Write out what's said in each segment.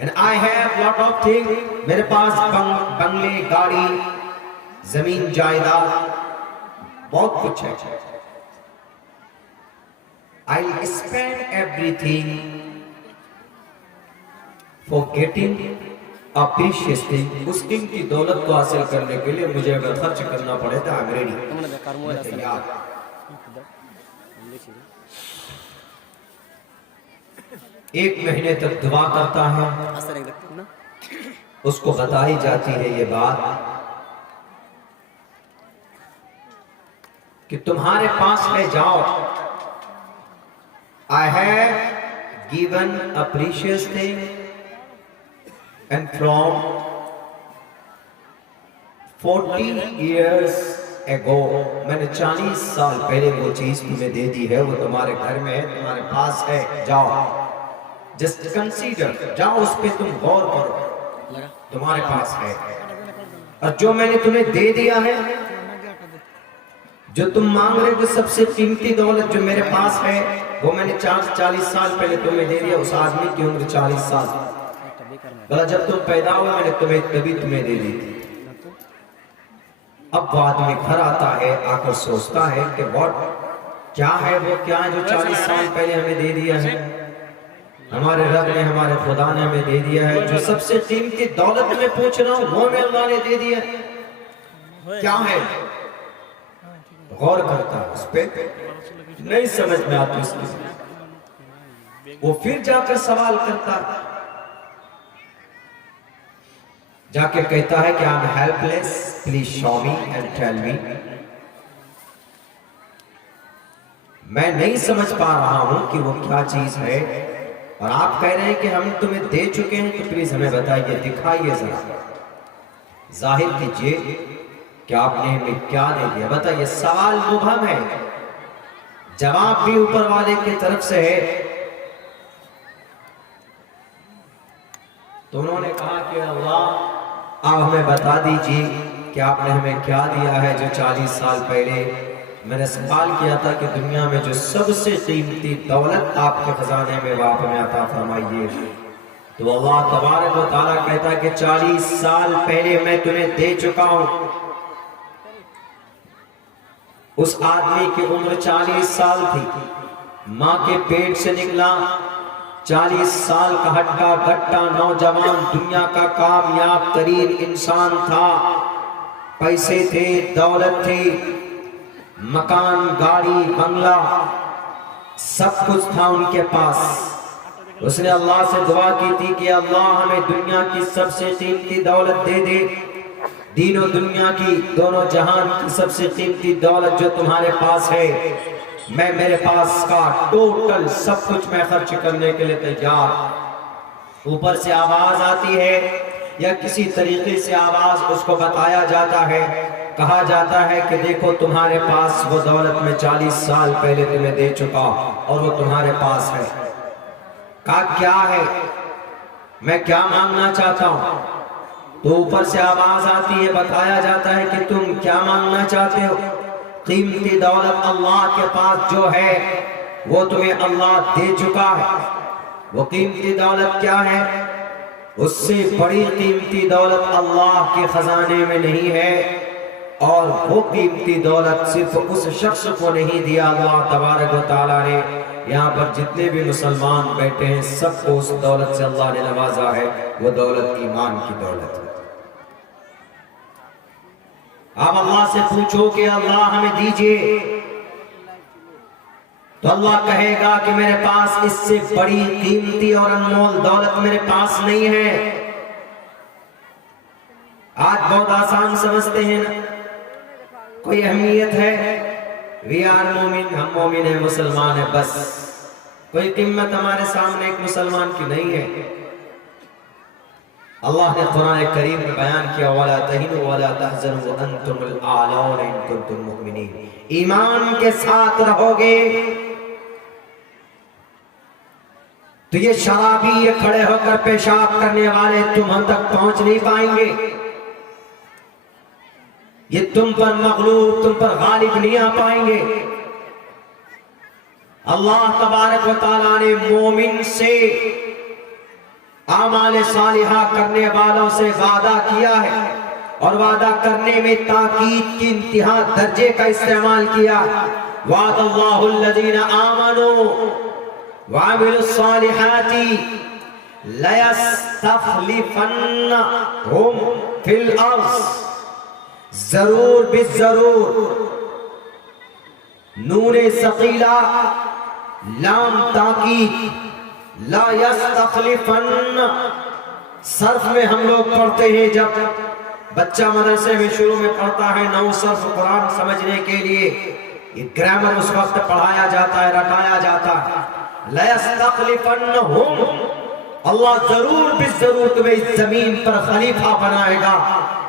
And I have lot of things. میرے پاس بنگلے، گاڑی، زمین جائیداد، بہت کچھ ہے. I'll spend everything for getting a precious thing. اس دن کی دولت کو حاصل کرنے کے لیے مجھے اگر خرچ کرنا پڑے تو I'm ready. میں تیار. ایک مہینے تک دعا کرتا ہے. اس کو بتائی جاتی ہے یہ بات کہ تمہارے پاس ہے، جاؤ. I have given a precious thing and from 40 years ago میں نے 40 سال پہلے وہ چیز تمہیں دے دی ہے، وہ تمہارے گھر میں ہے، تمہارے پاس ہے. جاؤ، just consider، جاؤ اس پہ تم غور کرو، تمہارے پاس ہے. اور جو میں نے تمہیں دے دیا ہے، جو تم مانگ رہے ہو، سب سے قیمتی دولت جو میرے پاس ہے، وہ میں نے 40 سال پہلے تمہیں دے دیا. اس آدمی کی عمر 40 سال. بلا جب تم پیدا ہوئے میں نے تبھی تمہیں دے دی تھی. اب وہ آدمی گھر آتا ہے، آ کر سوچتا ہے کہ کیا ہے وہ، کیا ہے جو 40 سال پہلے ہمیں دے دیا ہے، ہمارے رب نے، ہمارے خدا نے ہمیں دے دیا ہے. جو سب سے قیمتی دولت میں پوچھ رہا ہوں وہ میں اللہ نے دے دیا ہے، کیا ہے؟ غور کرتا ہے اس پہ، نہیں سمجھ میں آتی اس کی. وہ پھر جا کر سوال کرتا ہے، جا کے کہتا ہے کہ I'm helpless, please show me and tell me. میں نہیں سمجھ پا رہا ہوں کہ وہ کیا چیز ہے، اور آپ کہہ رہے ہیں کہ ہم تمہیں دے چکے ہیں، تو پلیز ہمیں بتائیے، دکھائیے ذرا، ظاہر کیجئے کہ آپ نے ہمیں کیا دے دیا. بتائیے. سوال مبہم ہے، جواب بھی اوپر والے کی طرف سے ہے. تو انہوں نے کہا کہ اللہ آپ ہمیں بتا دیجئے کہ آپ نے ہمیں کیا دیا ہے جو 40 سال پہلے میں نے سوال کیا تھا کہ دنیا میں جو سب سے قیمتی دولت آپ کے خزانے میں وہ آپ ہمیں عطا فرمائیے. تو اللہ تبارک و تعالیٰ کہتا ہے کہ 40 سال پہلے میں تمہیں دے چکا ہوں. اس آدمی کی عمر 40 سال تھی، ماں کے پیٹ سے نکلا، 40 سال کا ہٹا گھٹا نوجوان، دنیا کا کامیاب ترین انسان تھا. پیسے تھے، دولت تھی، مکان، گاڑی، بنگلہ، سب کچھ تھا ان کے پاس. اس نے اللہ سے دعا کی تھی کہ اللہ ہمیں دنیا کی سب سے قیمتی دولت دے دے، دین و دنیا کی، دونوں جہان کی سب سے قیمتی دولت جو تمہارے پاس ہے، میں میرے پاس کا ٹوٹل سب کچھ میں خرچ کرنے کے لیے تیار. اوپر سے آواز آتی ہے یا کسی طریقے سے آواز اس کو بتایا جاتا ہے، کہا جاتا ہے کہ دیکھو تمہارے پاس وہ دولت میں 40 سال پہلے تمہیں دے چکا اور وہ تمہارے پاس ہے. کہا کیا ہے، میں کیا مانگنا چاہتا ہوں. تو اوپر سے آواز آتی ہے، بتایا جاتا ہے کہ تم کیا مانگنا چاہتے ہو. قیمتی دولت اللہ کے پاس جو ہے وہ تمہیں اللہ دے چکا ہے. وہ قیمتی دولت کیا ہے؟ اس سے بڑی قیمتی دولت اللہ کے خزانے میں نہیں ہے، اور وہ قیمتی دولت صرف اس شخص کو نہیں دیا اللہ تبارک و تعالیٰ نے. یہاں پر جتنے بھی مسلمان بیٹھے ہیں سب کو اس دولت سے اللہ نے نوازا ہے. وہ دولت ایمان کی دولت ہے. آپ اللہ سے پوچھو کہ اللہ ہمیں دیجئے، تو اللہ کہے گا کہ میرے پاس اس سے بڑی قیمتی اور انمول دولت میرے پاس نہیں ہے. آج بہت آسان سمجھتے ہیں نا، کوئی اہمیت ہے، وی آر مومن، ہم مومن ہیں، مسلمان ہیں، بس کوئی قیمت ہمارے سامنے ایک مسلمان کی نہیں ہے. اللہ نے قرآن کریم میں بیان کیا وَلَا تَهِنُوا وَلَا تَحْزَنُوا وَأَنْتُمُ الْأَعْلَوْنَ إِن كُنتُم مُؤْمِنِينَ. ایمان کے ساتھ رہو گے تو یہ شرابی، یہ کھڑے ہو کر پیشاب کرنے والے تم تک پہنچ نہیں پائیں گے، یہ تم پر مغلوب، تم پر غالب نہیں آ پائیں گے. اللہ تبارک و تعالیٰ نے مومن سے اعمال صالحہ کرنے والوں سے وعدہ کیا ہے، اور وعدہ کرنے میں تاکید کی انتہا درجے کا استعمال کیا۔ وعد اللہ الذین آمنوا وعملوا الصالحات لَيَسْتَخْلِفَنَّهُمْ فِي الْأَرْضِ، ضرور بالضرور، نون ثقیلہ لام تاکید، لا یستخلفن، صرف میں ہم لوگ پڑھتے ہیں جب بچہ مدرسے میں شروع میں پڑھتا ہے نو صرف قرآن سمجھنے کے لیے، یہ گرامر اس وقت پڑھایا جاتا ہے، رٹایا جاتا ہے۔ لَيَسْتَخْلِفَنَّهُمْ، اللہ ضرور بالضرور تمہیں اس زمین پر خلیفہ بنائے گا،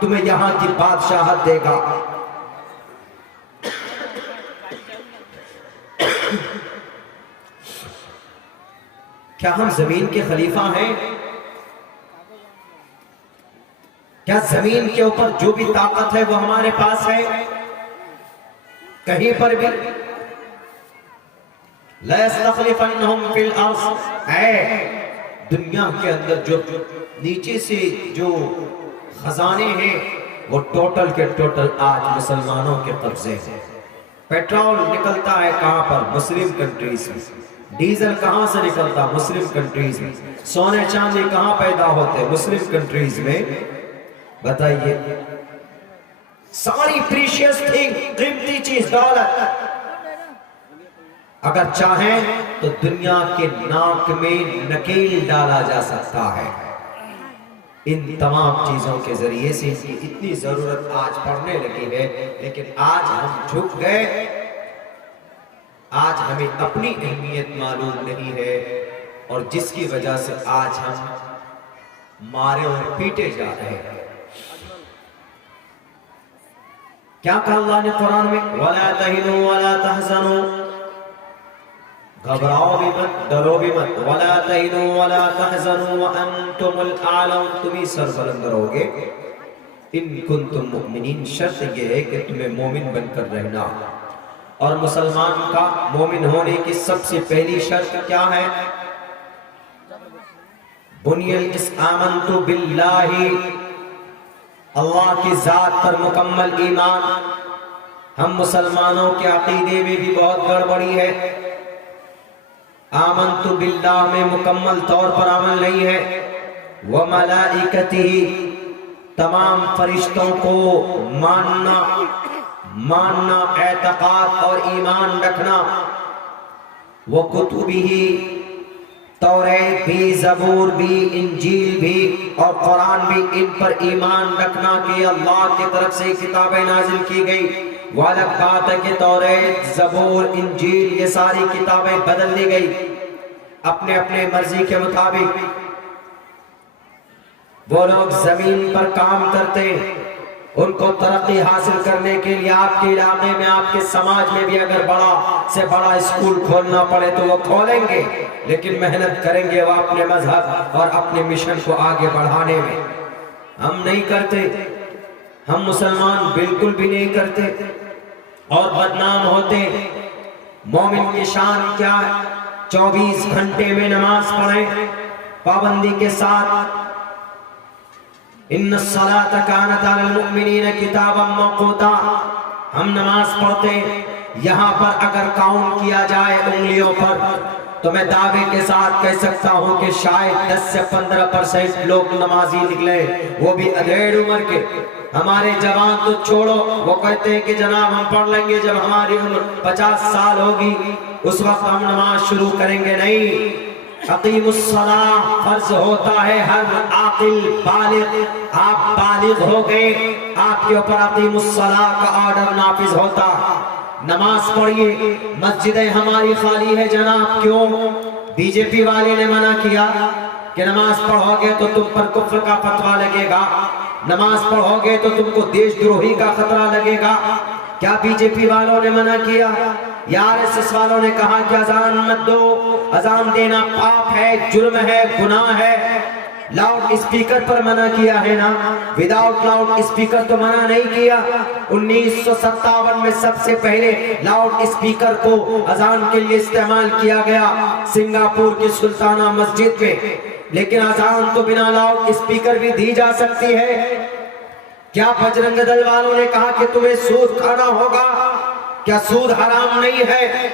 تمہیں یہاں کی بادشاہت دے گا۔ کیا ہم زمین کے خلیفہ ہیں؟ کیا زمین کے اوپر جو بھی طاقت ہے وہ ہمارے پاس ہے؟ کہیں پر بھی لَيَسْتَخْلِفَنَّهُمْ فِي الْأَرْضِ، ہے دنیا کے اندر جو نیچے سے جو خزانے ہیں وہ ٹوٹل کے ٹوٹل آج مسلمانوں کے قبضے ہیں۔ پیٹرول نکلتا ہے کہاں پر؟ مسلم کنٹریز میں۔ ڈیزل کہاں سے نکلتا؟ مسلم کنٹریز میں۔ سونے چاندی کہاں پیدا ہوتے؟ مسلم کنٹریز میں۔ بتائیے، ساری پریشیس تھنگ، قیمتی چیز، دولت اگر چاہیں تو دنیا کے ناک میں نکیل ڈالا جا سکتا ہے۔ ان تمام چیزوں کے ذریعے سے اس کی اتنی ضرورت آج پڑنے لگی ہے، لیکن آج ہم جھک گئے، آج ہمیں اپنی اہمیت معلوم نہیں ہے، اور جس کی وجہ سے آج ہم مارے اور پیٹے جا رہے ہیں۔ کیا کہا اللہ نے قرآن میں؟ وَلَا تَهِنُوا وَلَا تَحْزَنُوا، گھبراؤ بھی مت، ڈرو بھی مت۔ وَلَا تَهِنُوا وَلَا تَحْزَنُوا وَأَنْتُمُ الْأَعْلَوْنَ، تم ہی سربلند رہوگے، ان کنتم مؤمنین، شرط یہ ہے کہ تمہیں مومن بن کر رہنا۔ اور مسلمان کا مومن ہونے کی سب سے پہلی شرط کیا ہے؟ بنی آمنت باللہ، اللہ کی ذات پر مکمل ایمان۔ ہم مسلمانوں کے عقیدے میں بھی بہت گڑبڑی ہے، آمنت باللہ میں مکمل طور پر عمل نہیں ہے۔ وملائکتہ، تمام فرشتوں کو ماننا، اعتقاد اور ایمان رکھنا۔ وکتبہ، توریت بھی، زبور بھی، انجیل بھی اور قرآن بھی، ان پر ایمان رکھنا کہ اللہ کی طرف سے کتابیں نازل کی گئی۔ والگ بات ہے کہ توریت، زبور، انجیل یہ ساری کتابیں بدل دی گئی اپنے اپنے مرضی کے مطابق۔ وہ لوگ زمین پر کام کرتے، ان کو ترقی حاصل کرنے کے لیے آپ کے علاقے میں، آپ کے سماج میں بھی اگر بڑا سے بڑا اسکول کھولنا پڑے تو وہ کھولیں گے، لیکن محنت کریں گے وہ اپنے مذہب اور اپنے مشن کو آگے بڑھانے میں۔ ہم نہیں کرتے، ہم مسلمان بالکل بھی نہیں کرتے، اور بدنام ہوتے۔ مومن کی شان کیا ہے؟ 24 گھنٹے میں نماز پڑھیں پابندی کے ساتھ۔ ان الصلاۃ کانت علی المؤمنین کتابا موقوتا، ہم نماز پڑھتے ہیں۔ یہاں پر اگر کاؤنٹ کیا جائے انگلیوں پر تو میں دعوے کے ساتھ کہہ سکتا ہوں کہ شاید 10 سے 15% لوگ نمازی نکلے، وہ بھی ادھیڑ عمر کے۔ ہمارے جوان تو چھوڑو، وہ کہتے ہیں کہ جناب ہم پڑھ لیں گے جب ہماری عمر 50 سال ہوگی اس وقت ہم نماز شروع کریں گے۔ نہیں، اقیم الصلاۃ فرض ہوتا ہے ہر عاقل بالغ، آپ بالغ ہو گئے، آپ کے اوپر اقیم الصلاۃ کا آرڈر نافذ ہوتا۔ نماز پڑھیے، مسجدیں ہماری خالی ہے جناب، کیوں؟ بی جے پی والے نے منع کیا کہ نماز پڑھو گے تو تم پر کفر کا فتویٰ لگے گا، نماز پڑھو گے تو تم کو دیش دروہی کا خطرہ لگے گا۔ کیا بی جے پی والوں نے منع کیا؟ یا RSS والوں نے کہا کہ اذان مت دو، اذان دینا پاپ ہے، جرم ہے، گناہ ہے؟ لاؤڈ اسپیکر پر منع کیا ہے نا، وداؤٹ لاؤڈ اسپیکر تو منع نہیں کیا۔ 1957 میں سب سے پہلے لاؤڈ اسپیکر کو اذان کے لیے استعمال کیا گیا سنگاپور کی سلطانہ مسجد میں۔ لیکن آزان تو بنا لاؤڈ اسپیکر بھی دی جا سکتی ہے۔ کیا بجرنگ دل والوں نے کہا کہ تمہیں سود کھانا ہوگا؟ کیا سود حرام نہیں ہے؟